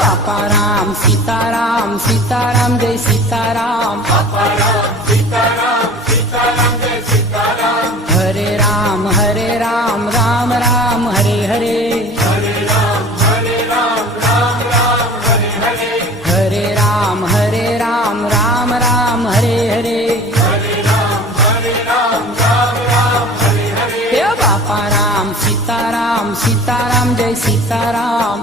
बापा राम सीताराम सीताराम जय सीताराम बापा राम सीताराम सीताराम जय सीताराम हरे राम राम राम हरे हरे हरे राम राम राम हरे हरे हरे राम राम राम हरे हरे हरे राम राम राम हरे हरे हे बापा राम सीताराम सीताराम जय सीताराम